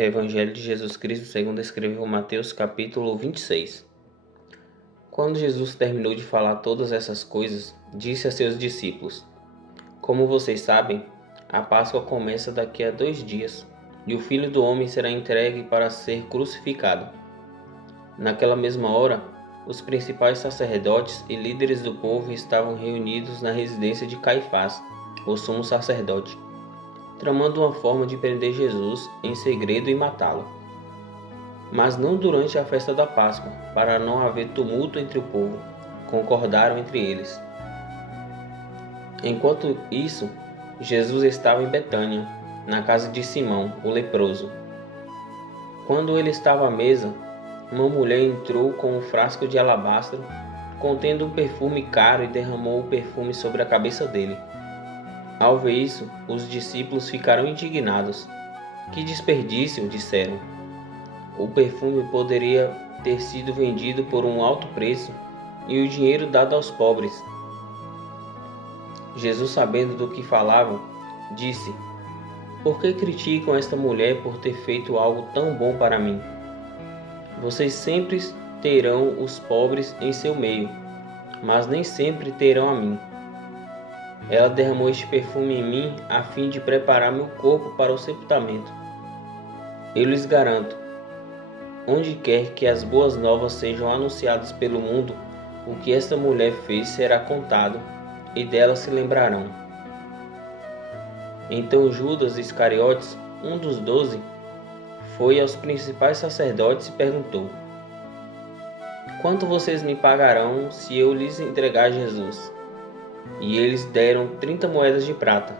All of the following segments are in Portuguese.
Evangelho de Jesus Cristo segundo escreveu Mateus capítulo 26. Quando Jesus terminou de falar todas essas coisas, disse a seus discípulos: Como vocês sabem, a Páscoa começa daqui a 2 dias, e o Filho do Homem será entregue para ser crucificado. Naquela mesma hora, os principais sacerdotes e líderes do povo estavam reunidos na residência de Caifás, o sumo sacerdote, tramando uma forma de prender Jesus em segredo e matá-lo. Mas não durante a festa da Páscoa, para não haver tumulto entre o povo, concordaram entre eles. Enquanto isso, Jesus estava em Betânia, na casa de Simão, o leproso. Quando ele estava à mesa, uma mulher entrou com um frasco de alabastro, contendo um perfume caro, e derramou o perfume sobre a cabeça dele. Ao ver isso, os discípulos ficaram indignados. Que desperdício, disseram. O perfume poderia ter sido vendido por um alto preço e o dinheiro dado aos pobres. Jesus, sabendo do que falavam, disse: Por que criticam esta mulher por ter feito algo tão bom para mim? Vocês sempre terão os pobres em seu meio, mas nem sempre terão a mim. Ela derramou este perfume em mim a fim de preparar meu corpo para o sepultamento. Eu lhes garanto, onde quer que as boas novas sejam anunciadas pelo mundo, o que esta mulher fez será contado, e dela se lembrarão. Então Judas Iscariotes, um dos 12, foi aos principais sacerdotes e perguntou: Quanto vocês me pagarão se eu lhes entregar Jesus? E eles deram 30 moedas de prata.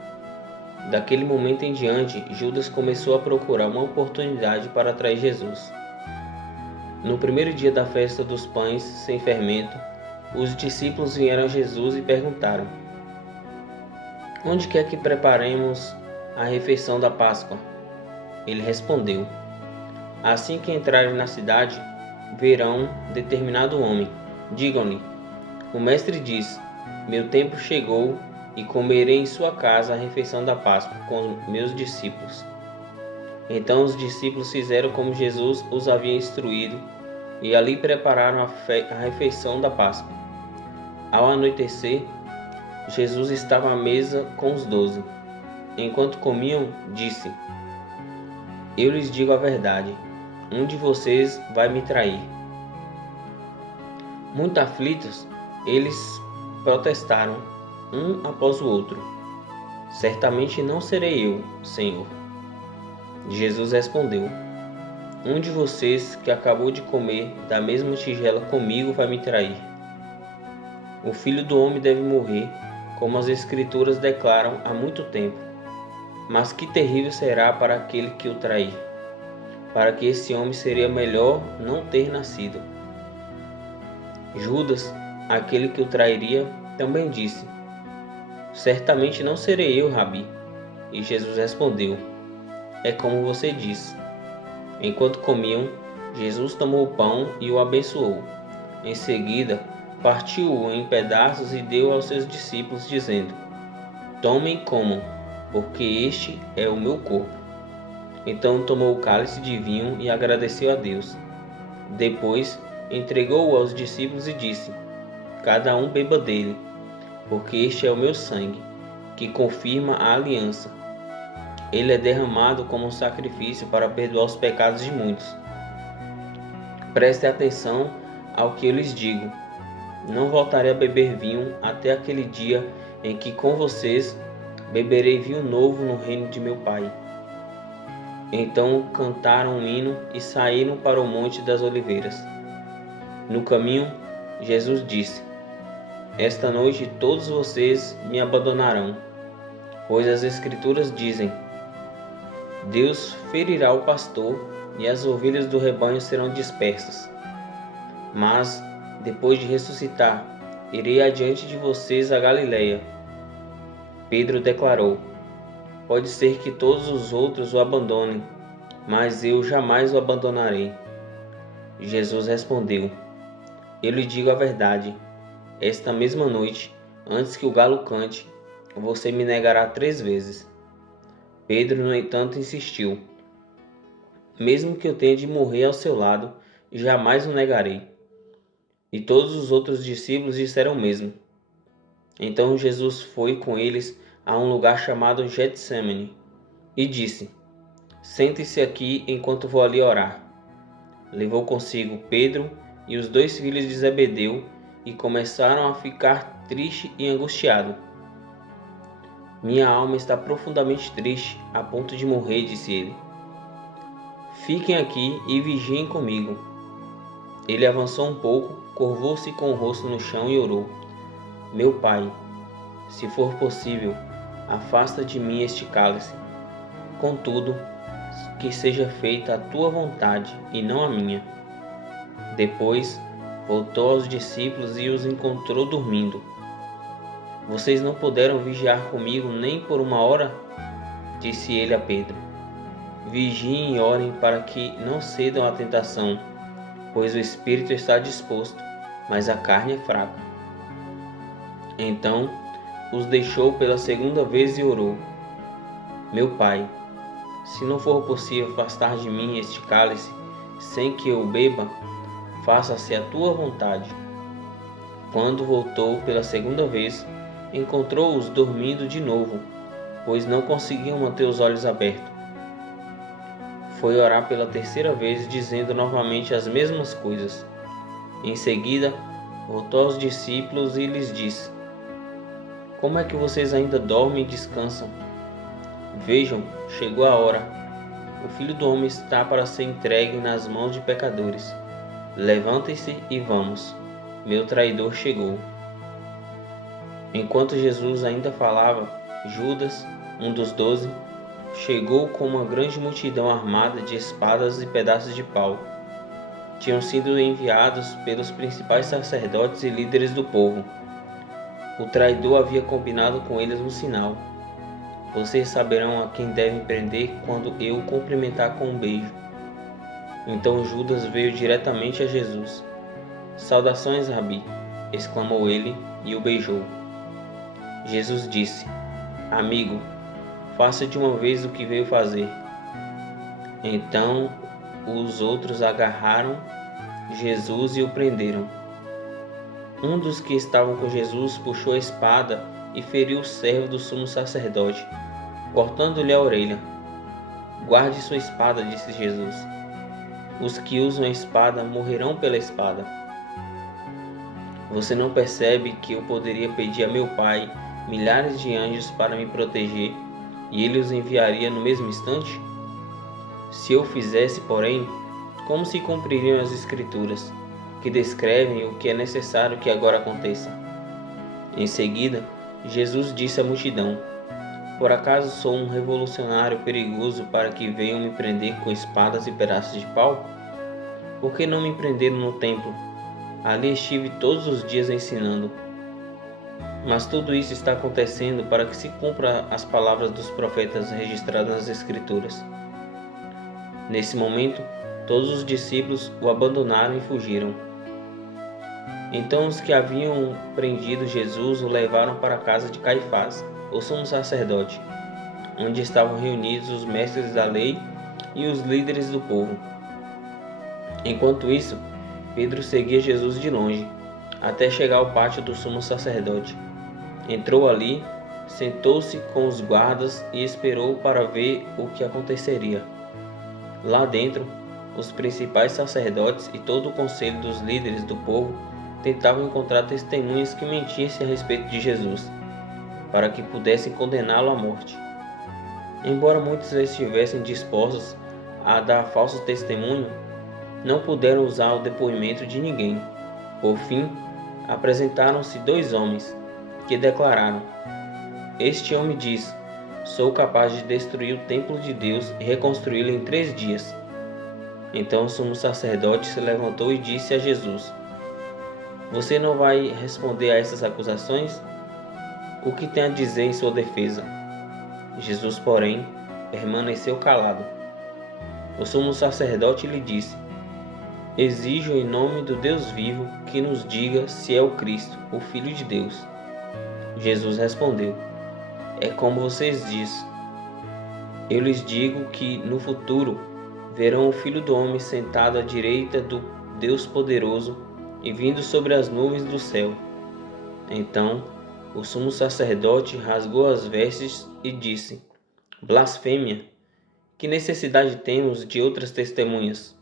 Daquele momento em diante, Judas começou a procurar uma oportunidade para atrair Jesus. No primeiro dia da festa dos pães sem fermento, os discípulos vieram a Jesus e perguntaram: Onde quer que preparemos a refeição da Páscoa? Ele respondeu: Assim que entrarem na cidade, verão determinado homem. Digam-lhe: O mestre diz: Meu tempo chegou e comerei em sua casa a refeição da Páscoa com meus discípulos. Então os discípulos fizeram como Jesus os havia instruído e ali prepararam a refeição da Páscoa. Ao anoitecer, Jesus estava à mesa com os 12. Enquanto comiam, disse: Eu lhes digo a verdade, um de vocês vai me trair. Muito aflitos, eles protestaram, um após o outro: Certamente não serei eu, Senhor. Jesus respondeu: Um de vocês que acabou de comer da mesma tigela comigo vai me trair. O Filho do Homem deve morrer, como as Escrituras declaram há muito tempo. Mas que terrível será para aquele que o trair. Para que esse homem seria melhor não ter nascido. Judas, aquele que o trairia, também disse: Certamente não serei eu, Rabi. E Jesus respondeu: É como você disse. Enquanto comiam, Jesus tomou o pão e o abençoou. Em seguida, partiu-o em pedaços e deu aos seus discípulos, dizendo: Tomem e comam, porque este é o meu corpo. Então tomou o cálice de vinho e agradeceu a Deus. Depois, entregou-o aos discípulos e disse: Cada um beba dele, porque este é o meu sangue, que confirma a aliança. Ele é derramado como um sacrifício para perdoar os pecados de muitos. Prestem atenção ao que eu lhes digo. Não voltarei a beber vinho até aquele dia em que com vocês beberei vinho novo no reino de meu Pai. Então cantaram um hino e saíram para o Monte das Oliveiras. No caminho, Jesus disse: Esta noite todos vocês me abandonarão, pois as Escrituras dizem: Deus ferirá o pastor e as ovelhas do rebanho serão dispersas. Mas, depois de ressuscitar, irei adiante de vocês a Galileia. Pedro declarou: Pode ser que todos os outros o abandonem, mas eu jamais o abandonarei. Jesus respondeu: Eu lhe digo a verdade. Esta mesma noite, antes que o galo cante, você me negará 3 vezes. Pedro, no entanto, insistiu: Mesmo que eu tenha de morrer ao seu lado, jamais o negarei. E todos os outros discípulos disseram o mesmo. Então Jesus foi com eles a um lugar chamado Getsêmani e disse: Sente-se aqui enquanto vou ali orar. Levou consigo Pedro e os 2 filhos de Zebedeu e começaram a ficar triste e angustiado. Minha alma está profundamente triste, a ponto de morrer, disse ele. Fiquem aqui e vigiem comigo. Ele avançou um pouco, curvou-se com o rosto no chão e orou: Meu Pai, se for possível, afasta de mim este cálice. Contudo, que seja feita a tua vontade e não a minha. Depois, voltou aos discípulos e os encontrou dormindo. Vocês não puderam vigiar comigo nem por 1 hora? Disse ele a Pedro. Vigiem e orem para que não cedam à tentação, pois o espírito está disposto, mas a carne é fraca. Então, os deixou pela 2ª vez e orou: Meu Pai, se não for possível afastar de mim este cálice sem que eu o beba, faça-se a tua vontade. Quando voltou pela 2ª vez, encontrou-os dormindo de novo, pois não conseguiam manter os olhos abertos. Foi orar pela 3ª vez, dizendo novamente as mesmas coisas. Em seguida, voltou aos discípulos e lhes disse: Como é que vocês ainda dormem e descansam? Vejam, chegou a hora. O Filho do Homem está para ser entregue nas mãos de pecadores. Levantem-se e vamos. Meu traidor chegou. Enquanto Jesus ainda falava, Judas, um dos 12, chegou com uma grande multidão armada de espadas e pedaços de pau. Tinham sido enviados pelos principais sacerdotes e líderes do povo. O traidor havia combinado com eles um sinal. Vocês saberão a quem devem prender quando eu o cumprimentar com um beijo. Então Judas veio diretamente a Jesus. Saudações, Rabi, exclamou ele e o beijou. Jesus disse: Amigo, faça de uma vez o que veio fazer. Então os outros agarraram Jesus e o prenderam. Um dos que estavam com Jesus puxou a espada e feriu o servo do sumo sacerdote, cortando-lhe a orelha. Guarde sua espada, disse Jesus. Os que usam a espada morrerão pela espada. Você não percebe que eu poderia pedir a meu Pai milhares de anjos para me proteger e ele os enviaria no mesmo instante? Se eu fizesse, porém, como se cumpririam as Escrituras, que descrevem o que é necessário que agora aconteça? Em seguida, Jesus disse à multidão: Por acaso sou um revolucionário perigoso para que venham me prender com espadas e pedaços de pau? Por que não me prenderam no templo? Ali estive todos os dias ensinando. Mas tudo isso está acontecendo para que se cumpra as palavras dos profetas registradas nas Escrituras. Nesse momento, todos os discípulos o abandonaram e fugiram. Então os que haviam prendido Jesus o levaram para a casa de Caifás, o sumo sacerdote, onde estavam reunidos os mestres da lei e os líderes do povo. Enquanto isso, Pedro seguia Jesus de longe, até chegar ao pátio do sumo sacerdote. Entrou ali, sentou-se com os guardas e esperou para ver o que aconteceria. Lá dentro, os principais sacerdotes e todo o conselho dos líderes do povo tentavam encontrar testemunhas que mentissem a respeito de Jesus, para que pudessem condená-lo à morte. Embora muitos estivessem dispostos a dar falso testemunho, não puderam usar o depoimento de ninguém. Por fim, apresentaram-se 2 homens, que declararam: Este homem diz: Sou capaz de destruir o templo de Deus e reconstruí-lo em 3 dias. Então o sumo sacerdote se levantou e disse a Jesus: Você não vai responder a essas acusações? O que tem a dizer em sua defesa? Jesus, porém, permaneceu calado. O sumo sacerdote lhe disse: Exijo em nome do Deus vivo que nos diga se é o Cristo, o Filho de Deus. Jesus respondeu: É como vocês dizem. Eu lhes digo que no futuro verão o Filho do Homem sentado à direita do Deus Poderoso e vindo sobre as nuvens do céu. Então o sumo sacerdote rasgou as vestes e disse: Blasfêmia! Que necessidade temos de outras testemunhas?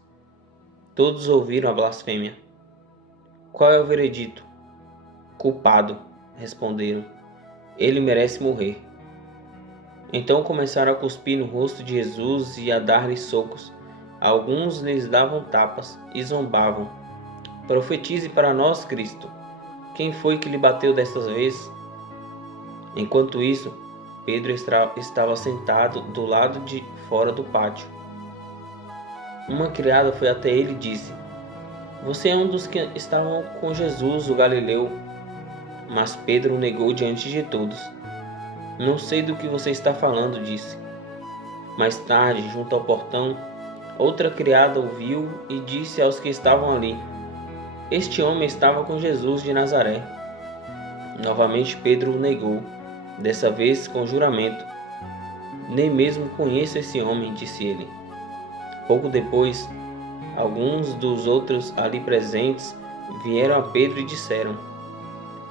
Todos ouviram a blasfêmia. Qual é o veredito? Culpado, responderam. Ele merece morrer. Então começaram a cuspir no rosto de Jesus e a dar-lhe socos. Alguns lhes davam tapas e zombavam. Profetize para nós, Cristo. Quem foi que lhe bateu desta vez? Enquanto isso, Pedro estava sentado do lado de fora do pátio. Uma criada foi até ele e disse: Você é um dos que estavam com Jesus, o Galileu. Mas Pedro negou diante de todos. Não sei do que você está falando, disse. Mais tarde, junto ao portão, outra criada ouviu e disse aos que estavam ali: Este homem estava com Jesus de Nazaré. Novamente Pedro o negou, dessa vez com juramento. Nem mesmo conheço esse homem, disse ele. Pouco depois, alguns dos outros ali presentes vieram a Pedro e disseram: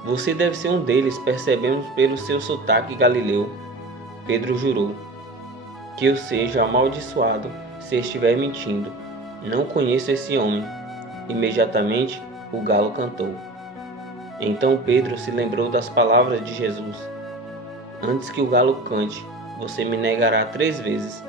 Você deve ser um deles, percebemos pelo seu sotaque galileu. Pedro jurou: Que eu seja amaldiçoado se estiver mentindo. Não conheço esse homem. Imediatamente o galo cantou. Então Pedro se lembrou das palavras de Jesus: Antes que o galo cante, você me negará 3 vezes.